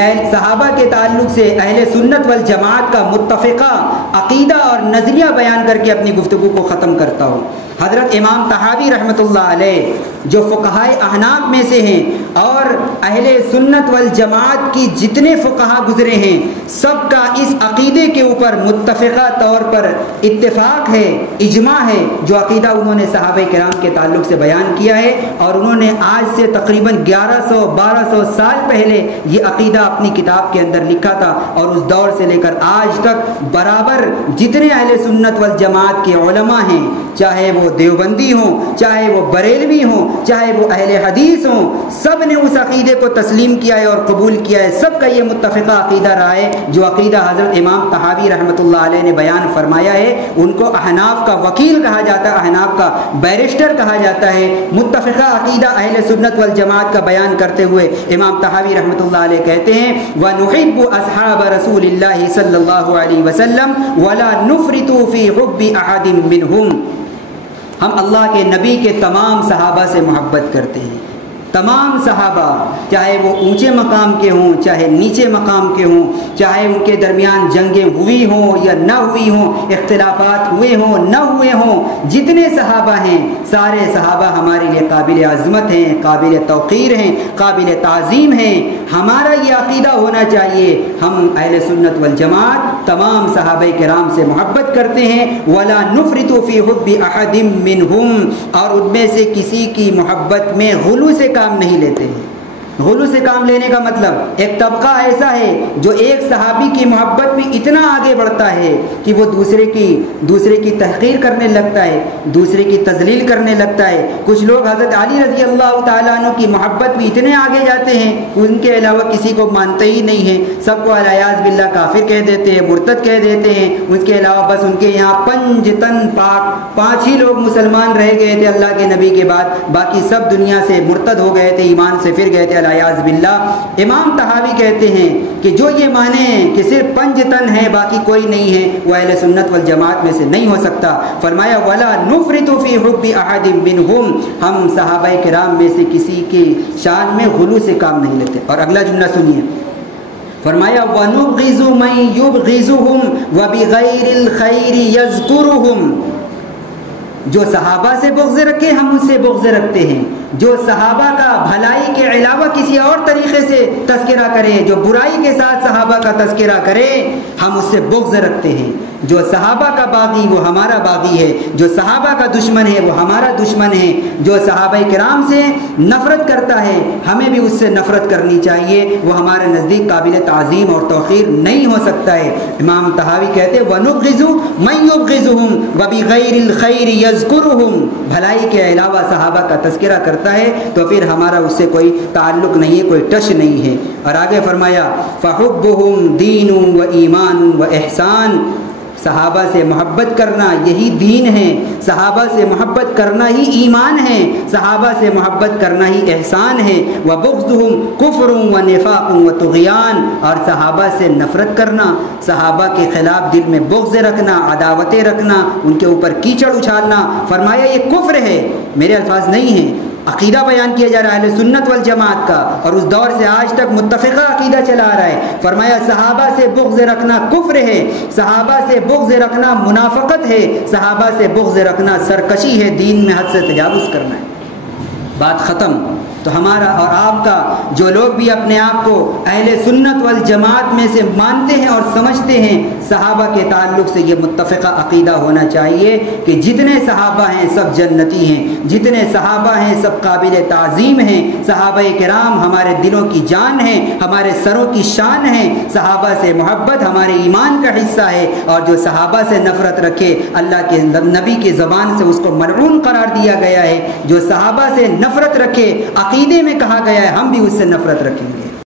صحابہ کے تعلق سے اہل سنت والجماعت کا متفقہ عقیدہ اور نظریہ بیان کر کے اپنی گفتگو کو ختم کرتا ہوں۔ حضرت امام طحاوی رحمۃ اللہ علیہ جو فقہائے احناف میں سے ہیں اور اہل سنت والجماعت کی جتنے فقہا گزرے ہیں سب کا اس عقیدے کے اوپر متفقہ طور پر اتفاق ہے، اجماع ہے، جو عقیدہ انہوں نے صحابہ کرام کے تعلق سے بیان کیا ہے، اور انہوں نے آج سے تقریباً 1100-1200 سال پہلے یہ عقیدہ اپنی کتاب کے اندر لکھا تھا، اور اس دور سے لے کر آج تک برابر جتنے اہل سنت والجماعت کے علماء ہیں، چاہے وہ دیوبندی ہوں، چاہے وہ بریلوی ہوں، چاہے وہ اہل حدیث ہوں، سب نے اس عقیدے کو تسلیم کیا ہے اور قبول کیا ہے۔ سب کا یہ متفقہ عقیدہ رہا ہے۔ جو عقیدہ حضرت امام طحاوی رحمۃ اللہ علیہ نے بیان فرمایا ہے ان کو احناف کا وکیل کہا جاتا ہے، احناف کا بیرسٹر کہا جاتا ہے۔ متفقہ عقیدہ اہل سنت والجماعت کا بیان کرتے ہوئے امام طحاوی رحمۃ اللہ علیہ کہتے ہیں وَنُحِبُّ أَصْحَابَ رَسُولِ اللَّهِ صلی اللہ علیہ وسلم وَلَا نُفْرِطُ فِي حُبِّ أَحَدٍ مِّنْهُمْ۔ ہم اللہ کے نبی کے تمام صحابہ سے محبت کرتے ہیں۔ تمام صحابہ چاہے وہ اونچے مقام کے ہوں، چاہے نیچے مقام کے ہوں، چاہے ان کے درمیان جنگیں ہوئی ہوں یا نہ ہوئی ہوں، اختلافات ہوئے ہوں نہ ہوئے ہوں، جتنے صحابہ ہیں سارے صحابہ ہمارے لیے قابل عظمت ہیں، قابل توقیر ہیں، قابل تعظیم ہیں۔ ہمارا یہ عقیدہ ہونا چاہیے، ہم اہل سنت والجماعت تمام صحابہ کرام سے محبت کرتے ہیں۔ وَلَا نُفْرِطُ فِي حُبِّ أَحَدٍ مِّنْهُمْ، اور ان میں سے کسی کی محبت میں غلو سے کام نہیں لیتے ہیں۔ غلو سے کام لینے کا مطلب ایک طبقہ ایسا ہے جو ایک صحابی کی محبت میں اتنا آگے بڑھتا ہے کہ وہ دوسرے کی تحقیر کرنے لگتا ہے، دوسرے کی تذلیل کرنے لگتا ہے۔ کچھ لوگ حضرت علی رضی اللہ تعالیٰ عنہ کی محبت میں اتنے آگے جاتے ہیں ان کے علاوہ کسی کو مانتے ہی نہیں ہیں، سب کو الیاذ باللہ کافر کہہ دیتے ہیں، مرتد کہہ دیتے ہیں۔ اس کے علاوہ بس ان کے یہاں پانچ ہی لوگ مسلمان رہ گئے تھے اللہ کے نبی کے بعد، باقی سب دنیا سے مرتد ہو گئے تھے، ایمان سے پھر گئے تھے الیاذ باللہ۔ امام طحاوی کہتے ہیں کہ جو یہ مانے کہ صرف 5 تن ہے باقی کوئی نہیں ہے وہ اہل سنت والجماعت میں سے نہیں ہو سکتا۔ فرمایا وَلَا نُفْرِطُ فِي حُبِّ أَحَدٍ مِّنْهُمْ، ہم صحابہ کرام میں سے کسی کی شان میں غلو سے کام نہیں لیتے۔ اور اگلا جملہ سنیے، فرمایا وَنُبْغِضُ مَن يُبْغِضُهُمْ وَبِغَيْرِ الْخَيْرِ يَذْكُرُهُمْ، جو صحابہ سے بغض رکھے ہم اس سے بغض رکھتے ہیں، جو صحابہ کا بھلائی کے علاوہ کسی اور طریقے سے تذکرہ کرے، جو برائی کے ساتھ صحابہ کا تذکرہ کرے ہم اس سے بغض رکھتے ہیں۔ جو صحابہ کا باغی وہ ہمارا باغی ہے، جو صحابہ کا دشمن ہے وہ ہمارا دشمن ہے۔ جو صحابہ کرام سے نفرت کرتا ہے ہمیں بھی اس سے نفرت کرنی چاہیے، وہ ہمارے نزدیک قابل تعظیم اور توقیر نہیں ہو سکتا ہے۔ امام طحاوی کہتے وَنُبْغِضُ مَن يُبْغِضُهُمْ وَبِغَيْرِ الْخَيْرِ يَذْكُرُهُمْ، بھلائی کے علاوہ صحابہ کا تذکرہ کرتا ہے تو پھر ہمارا اس سے کوئی تعلق نہیں ہے، کوئی ٹچ نہیں ہے۔ اور آگے فرمایا فَحُبُّهُمْ دِينٌ وَإِيمَانٌ وَإِحْسَانٌ، صحابہ سے محبت کرنا یہی دین ہے، صحابہ سے محبت کرنا ہی ایمان ہے، صحابہ سے محبت کرنا ہی احسان ہے۔ وَبُغْضُهُمْ كُفْرٌ وَنِفَاقٌ وَطُغْيَانٌ، اور صحابہ سے نفرت کرنا، صحابہ کے خلاف دل میں بغض رکھنا، عداوتیں رکھنا، ان کے اوپر کیچڑ اچھالنا، فرمایا یہ کفر ہے۔ میرے الفاظ نہیں ہیں، عقیدہ بیان کیا جا رہا ہے اہل سنت والجماعت کا، اور اس دور سے آج تک متفقہ عقیدہ چلا آ رہا ہے۔ فرمایا صحابہ سے بغض رکھنا کفر ہے، صحابہ سے بغض رکھنا منافقت ہے، صحابہ سے بغض رکھنا سرکشی ہے، دین میں حد سے تجاوز کرنا ہے۔ بات ختم۔ تو ہمارا اور آپ کا جو لوگ بھی اپنے آپ کو اہل سنت والجماعت میں سے مانتے ہیں اور سمجھتے ہیں، صحابہ کے تعلق سے یہ متفقہ عقیدہ ہونا چاہیے کہ جتنے صحابہ ہیں سب جنتی ہیں، جتنے صحابہ ہیں سب قابل تعظیم ہیں، صحابہ کرام ہمارے دلوں کی جان ہیں، ہمارے سروں کی شان ہیں، صحابہ سے محبت ہمارے ایمان کا حصہ ہے، اور جو صحابہ سے نفرت رکھے اللہ کے نبی کی زبان سے اس کو ملعون قرار دیا گیا ہے۔ جو صحابہ سے نفرت رکھے عقیدے میں کہا گیا ہے ہم بھی اس سے نفرت رکھیں گے۔